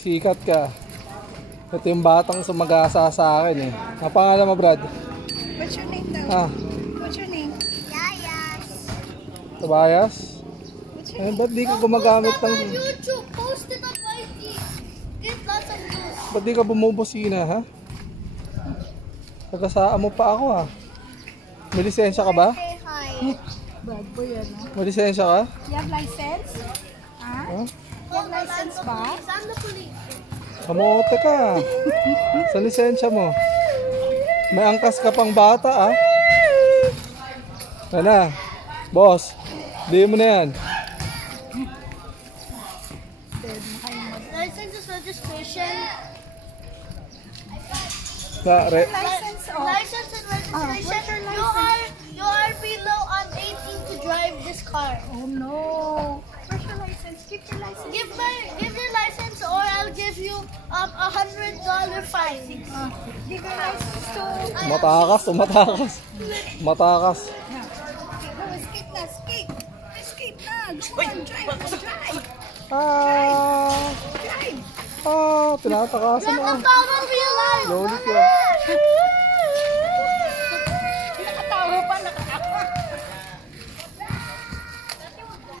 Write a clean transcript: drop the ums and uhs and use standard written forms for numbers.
Sikat ka. Ito yung batang sumagasa sa akin eh. Ang pangalan mo, Brad? What's your name daw? Ah, What's your name? Yayas. Tobias? What's your Eh, name? ba't di ka gumagamit ng... YouTube. Post it on YT. Get lots of views. Ba't di ka bumubusina, ha? Tagasaan mo pa ako, ha? May lisensya ka ba? Say hi. Bad boy yan, no? May lisensya ka? You have license? Ha? Huh? You have license ba? I'm the police. Kamote ka. Sa lisensya mo. May angkas ka pang bata, ah. Yan na. Boss, di mo na yan. License is registration. License License and registration. You are below 18 to drive this car. Oh no. Where's your license? Give your license. Give your license or I'll give you $100 fine. Give your license to... Matakas, matakas. Matakas. Go, escape na, escape. Escape na. Go on, drive. Ah, Drive. tinatakasan mo. Drive, I'm real life. Slowly ka.